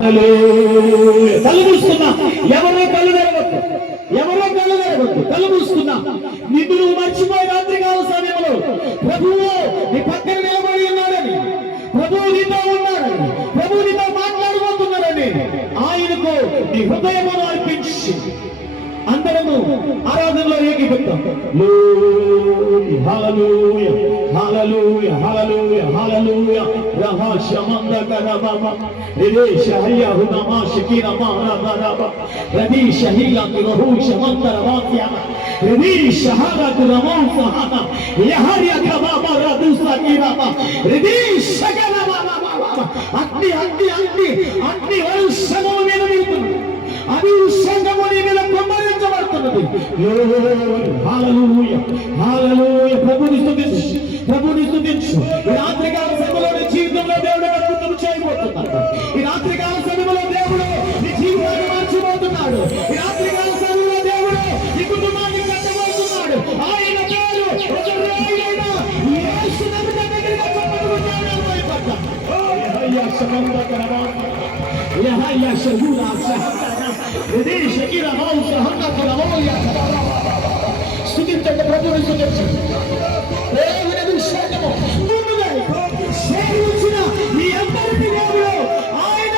కళ్ళు మూసుకున్నా, ఎవరో కళ్ళు తెరవద్దు, ఎవరో కళ్ళు తెరవద్దు, కళ్ళు మూసుకున్నా. నిన్ను నువ్వు మర్చిపోయి రాత్రికాల సమయంలో ప్రభువు నీ పక్కన నిలబడి ఉన్నాడని, ప్రభువు నీతో ఉన్నాడని, ప్రభువు నీతో మాట్లాడబోతున్నాడని ఆయనకు నీ హృదయమును అర్పించి అందరము ఆరాధనలో ఏకీభవిద్దాం. హల్లెలూయా హల్లెలూయా హల్లెలూయా హల్లెలూయా రహస్యమందకరబబ రిదేశహయ్యహు నమాశకిరమారబరబ రదీశహిలకురహుషమంతరవాక్య రిదీశహరకురమోసహన యహర్యకబబరదుసకిరబ రిదీశగరబబ అగ్ని అగ్ని అగ్ని అగ్ని వర్షము మీద వీడుతుంది, అభిషేకము నీ మీద కుమ్మరించబడుతున్నది. హల్లెలూయా హల్లెలూయా. ప్రభుని స్తుతించు, ప్రభుని స్తుతించు. ఈ రాత్రికాల సమయంలో నీ జీవితంలో దేవుడు అద్భుతం చేయబోతున్నాడు. ఈ రాత్రికాల సమయంలో దేవుడు నీ జీవితాన్ని మార్చబోతున్నాడు. ఈ రాత్రికాల సమయంలో దేవుడు నీ కుటుంబాన్ని కట్టబోతున్నాడు. ఆయన పేరు ఒక రాయైన యేసు నమ్మిన దగ్గరగా చెప్పబడుతున్నాడు. భయపడ్డా యెహోవా శమందకరవా యెహోవా షహూలా స్తుతించండి, ప్రభువుని స్తుతించండి. దేవుని అభిషేకము సేవించిన మీ అందరికీ దేవుడు ఆయన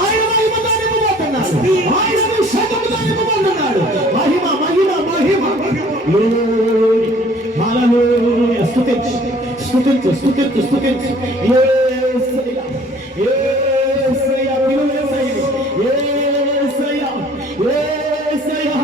ఆయన మహిమతో నింపబోతున్నాడు, ఆయన అభిషేకముతో నింపబోతున్నాడు. మహిమ మహిమ మహిమ. హల్లెలూయా. స్తుతించు స్తుతించు స్తుతించు స్తుతించు. యేసయ్యా యేసయ్యా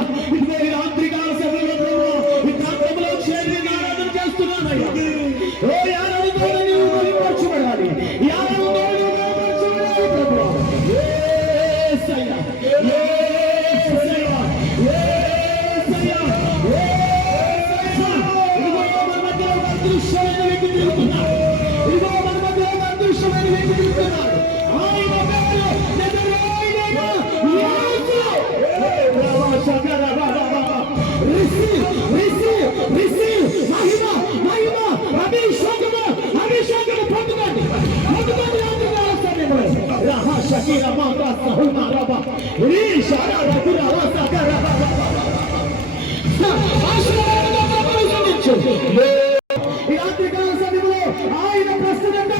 ఈ రాత్రికాల సమయంలో ఆయన ప్రస్తుతంగా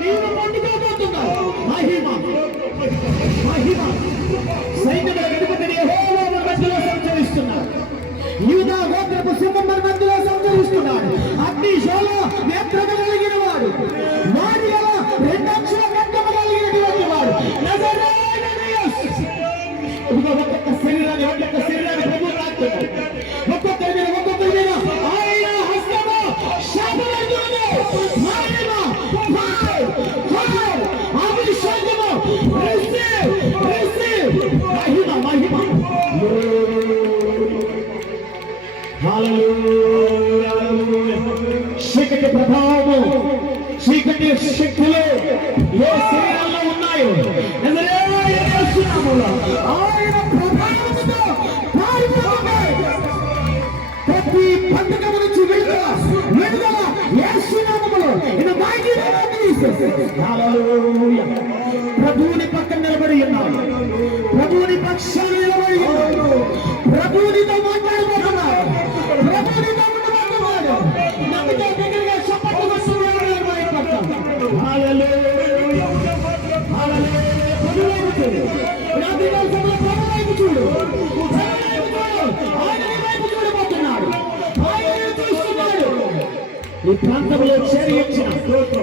నీవు పండుకోబోతున్నావు. మహిమ మహిమ. సైన్యముల అధిపతి యెహోవా మన మధ్యలో సంచరిస్తున్నాడు. యూదా గోత్రపు సింహం మన మధ్యలో సంచరిస్తున్నాడు. అగ్ని జ్వాల నేత్రము కలిగిన వాడు, వాడి గల రెండు అక్షర ఖడ్గము కలిగినటువంటి వాడు నజరేయుడైన యేసు. ఒక్కొక్క శరీరాన్ని ప్రభు రాస్తున్నాడు. ఒక్కొక్కరి మీద ఆయన హస్తము శాపమవుతుంది. మహిమ అభిషేకము మహిమ మహిమ. చీకటి ప్రభావము, చీకటి శక్తులు ఏ శరీరంలో ఉన్నాయో ఆయన ప్రభావముతో పారిపోతున్నాయి. ప్రతి బంధకం నుంచి విడుదల యేసు నామములో in the mighty name of Jesus. Hallelujah. ప్రభువుని పక్కన నిలబడి ఉన్నాడు, ప్రభువుని పక్షాన నిలబడి ఉన్నాడు, ప్రభువునితో మాట్లాడబోతున్నాడు, ప్రభువునితో ఉండబోతున్నాడు. నమ్మితే దగ్గరగా చప్పట్లు కొట్టుకుని భయపడతాం. హల్లెలూయా హల్లెలూయా. ప్రభు వైపు చూడు, రాత్రికాల సమయంలో ప్రభు వైపు చూడు, ఆయన నీ వైపు చూడబోతున్నాడు, ఆయన చూస్తున్నాడు. ఈ ప్రాంతంలో చేరించిన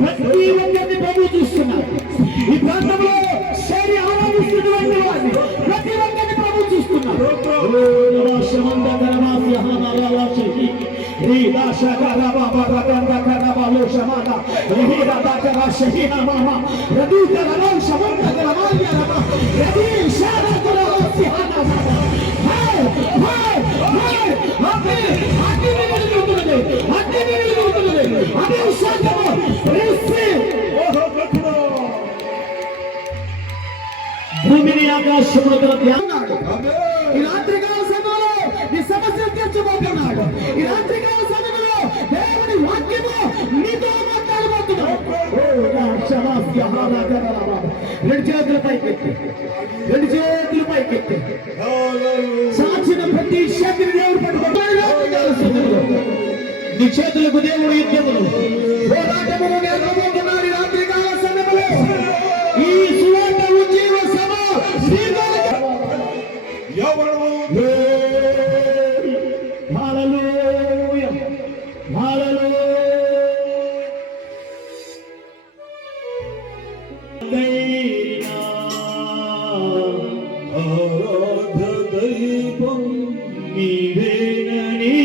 ప్రతి ఒక్కరిని ప్రభు చూస్తున్నాడు. ఈ ప్రాంతంలో చేరి ఆరాధిస్తున్నటువంటి వారిని ప్రతి ఒక్కరిని ప్రభు చూస్తున్నాడు. భూమిని ఆకాశములతో ధ్యానాడు. ఈ రాత్రికాల సమయంలో నీ సమస్యలు తీర్చబోతున్నాడు. ఈ రాత్రికాల సమయంలో దేవుని వాక్యము నీతో మాట్లాడబోతున్నాడు. రెండు చేతుల పైకెత్తి, రెండు చేతుల పైకెత్తి సాచిన ప్రతి శక్తిని దేవుడు పట్టుకుంటాడు. నీ చేతులకు దేవుడు యుద్ధములు పోరాటములు నేర్పబోతున్నాడు. రాత్రి కాల సమయంలో ఈ సువార్త ఉజ్జీవ సభ హల్లెలూయా, హల్లెలూయా. దైవం నీవేనని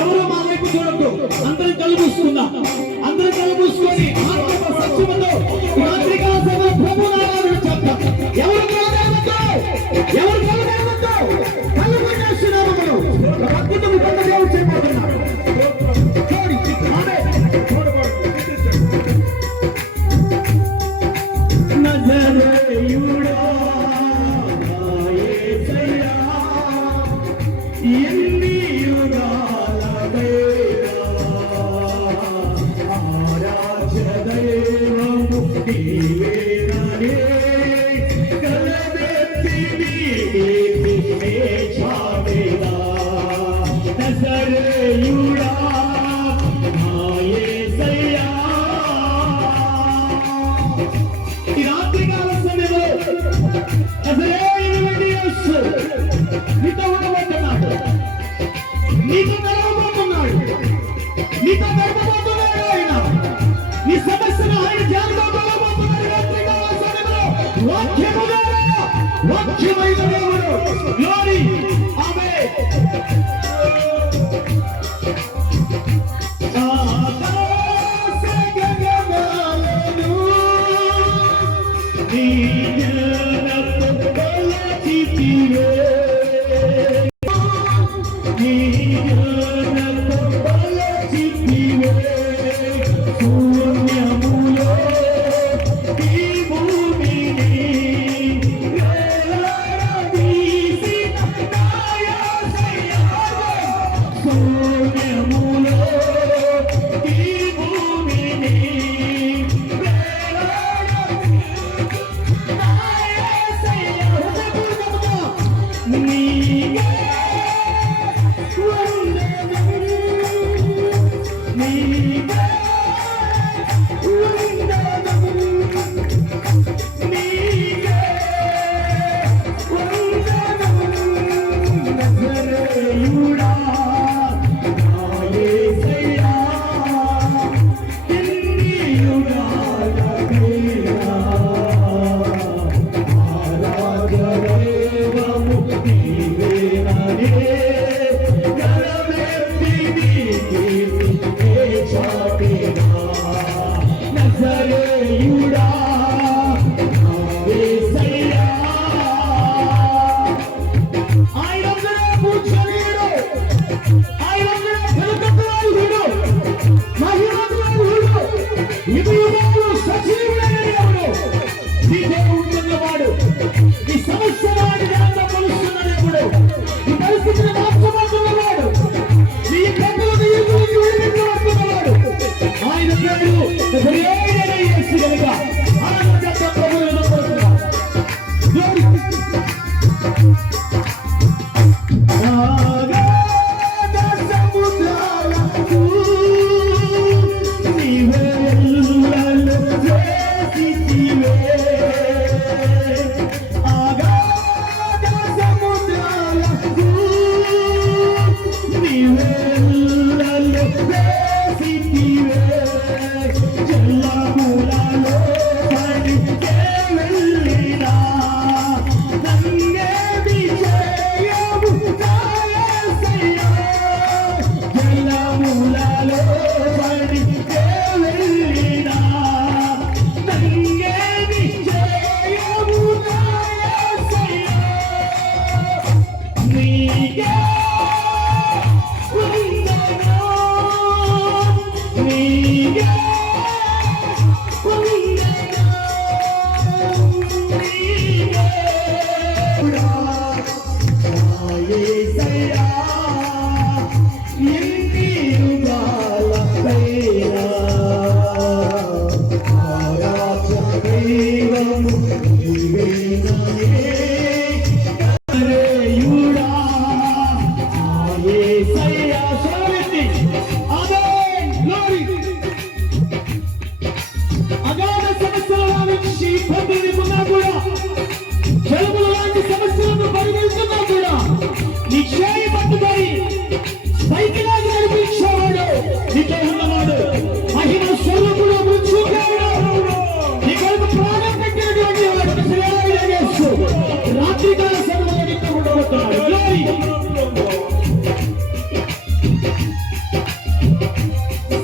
ఎవరు మా వైపు చూడద్దు. అందరం కలుపుస్తున్నా, అందరం కలుపుసుకొని ఆత్మ సత్యముతో రాత్రికాల సమయంలో ప్రభు నామమున చెప్తాం. ఎవరు కలగవద్దు, ఎవరు కలగవద్దు. కలుగు చేస్తున్నాము మనం అద్భుతము కొత్త దేవుడు చేయబోతున్నాడు. నీతో కలవబోతున్నాడు, నీతో గడపబోతున్నాడు. ఆయన నీ సమస్యను ఆయన ధ్యానంలో కలవబోతున్నాడు. రాత్రికాల సమయంలో వాక్యమైన దేవుడు. గ్లోరీ, ఆమేన్. Jalla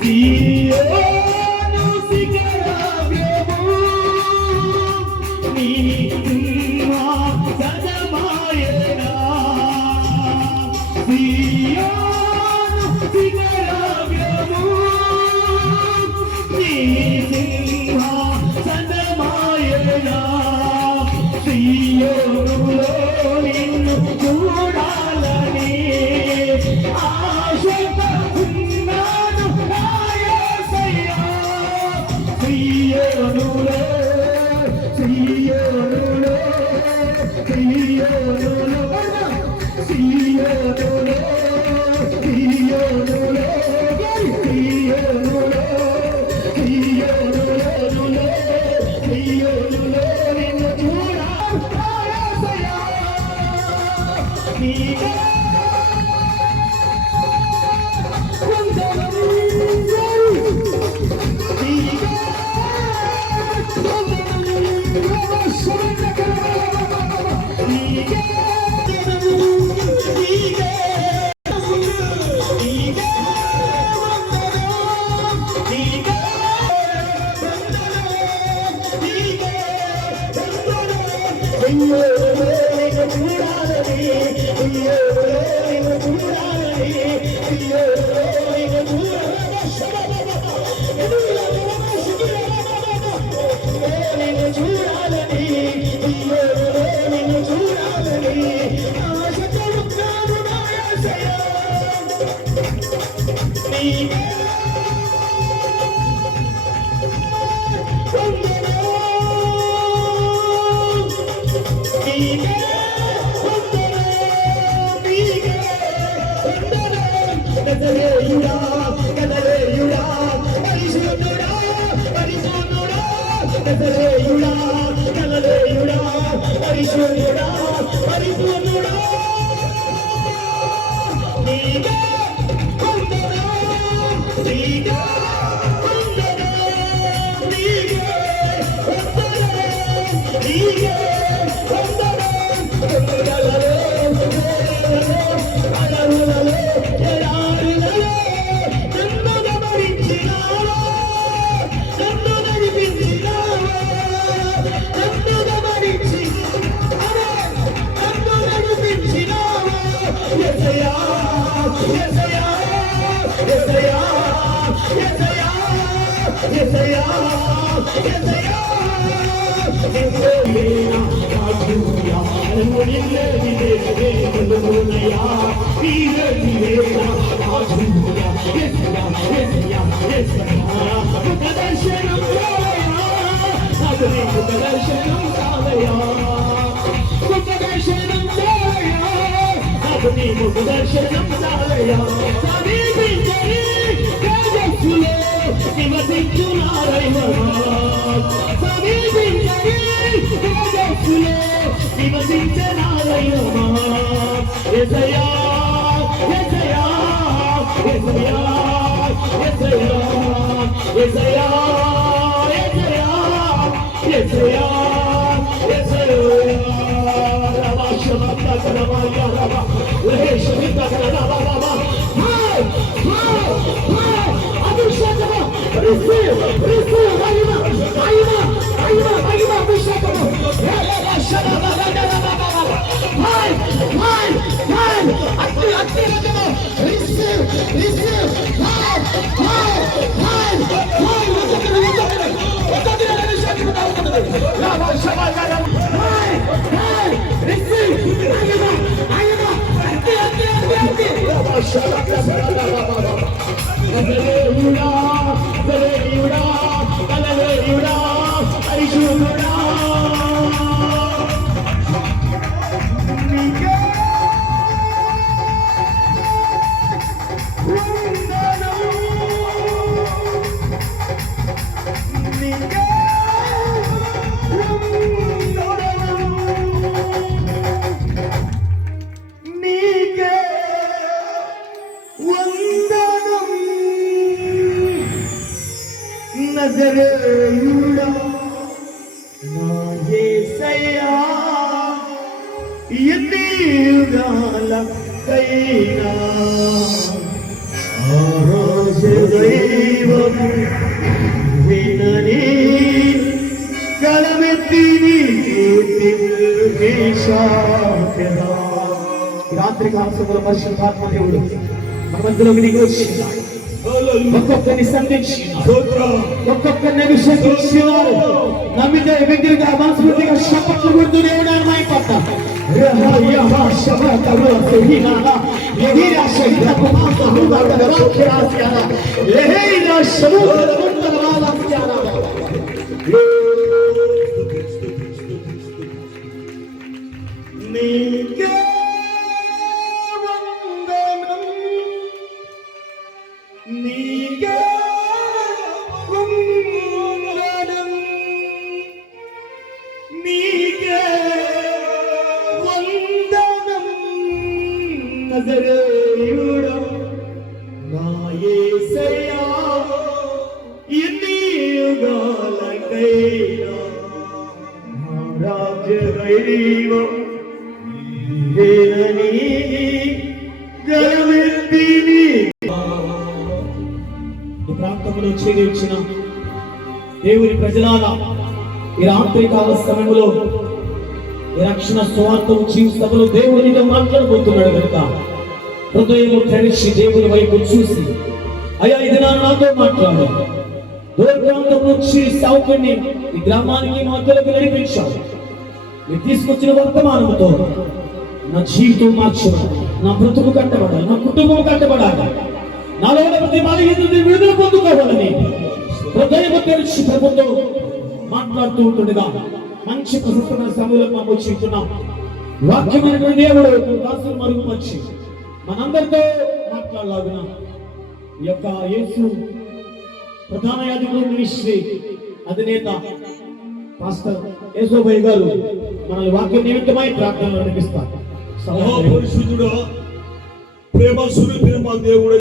సీయోను శిఖరాగ్రము నీ సింహాసనమాయెనా. సీయోను శిఖరాగ్రము నీ సింహాసనమాయెనా. సీయోనులో నిన్ను చూడాలని ఆశతో ఉన్నాను నా యేసయ్యా. సీయోనులో సీయోనులో సీయోనులో సీయోనులో సీయోనులో సీయోనులో సీయోనులో సీయోనులో నిన్ను చూడాలి నా యేసయ్యా. నీకే దర్శనం చాలయా. సమీపించని తేజస్సులో నివసించున్నారయ్యా. సమీపించని తేజస్సులో నివసించనారయ్యా. యేసయ్యా యేసయ్యా యేసయ్యా యేసయ్యా యేసయ్యా యేసయ్యా యేసయ్యా యేసయ్యా. రబా శబద రబా యా రబా లే శబద రబా రబా. హై హై హై అభిషేకము రిసీవ్ రిసీవ్ మహిమ మహిమ మహిమ మహిమ అభిషేకము. లే రబా శబద రబా రబా. హై హై హై అత్తి అత్తి రకము రిసీవ్ రిసీవ్. హై హై హై హై వదకి అభిషేకము అవుతుంది. రబా శబద రబా. హై హై రిసీవ్ మహిమ మహిమ అత్తి అత్తి అత్తి రబా శబద రబా. హల్లెలూయా హల్లెలూయా హల్లెలూయా పరిశుద్ధుడా. నీకే వందనము నీకే వందనము నీకే వందనం నజరేయుడా నా యేసయ్యా. ఎన్ని యుగాలకైనా ఆరాధనైనా వినని గలమెత్తిని రాత్రి కాలసముల పరిశుద్ధాత్మ దేవుడు మన మధ్యలోకి దిగి వచ్చినాడు. ఒక్కొక్కరిని సంధించినాడు, ఒక్కొక్కరిని అభిషేకించినాడు. నమ్మితే వ్యక్తిగా మనస్ఫూర్తిగా శపథలు కొడుతూ దేవుడు అన్మాయపడ్డాడు. నజరేయుడా నా యేసయ్యా ఎన్ని యుగాలకైనా నా రాజదైవం నీవేనని గలమెత్తిని. ఈ ప్రాంతంలో చేరిచిన దేవుని ప్రజలారా, ఈ రాత్రికాల సమయంలో ఈ రక్షణ స్వార్థం జీవితంలో దేవునితో మాట్లాడబోతున్నాడు కనుక హృదయం తెరిచి దేవుని వైపు చూసి, అయ్యా ఇది నాతో మాట్లాడు. దూర ప్రాంతం నుంచి సావుకుని ఈ గ్రామానికి మధ్యలోకి నడిపించావు. మీరు తీసుకొచ్చిన వర్తమానంతో నా జీవితం మార్చబడాలి, నా బ్రతుకు కట్టబడాలి, నా కుటుంబం కట్టబడాలి, నాలో ప్రతి బాధ్యతని విడుదల పొందుకోవాలని హృదయం తెరిచి ప్రభుత్వం మాట్లాడుతూ ఉంటుండగా మంచి ప్రశస్తమైన సమయంలో మనం వచ్చింటున్నాం. వాక్యమైనటువంటి దేవుడు దాసులు మరుగుపరిచి మనందరితో మాట్లాడలాగున ఈ యొక్క యేసు ప్రధాన యాజకుడు మినిస్ట్రీ అధినేత పాస్టర్ యేసోబయ్య గారు మన వాక్య నిమిత్తమై ప్రార్థనలు నడిపిస్తారు. పరిశుద్ధుడా, ప్రేమ స్వరూపిన మా దేవుడు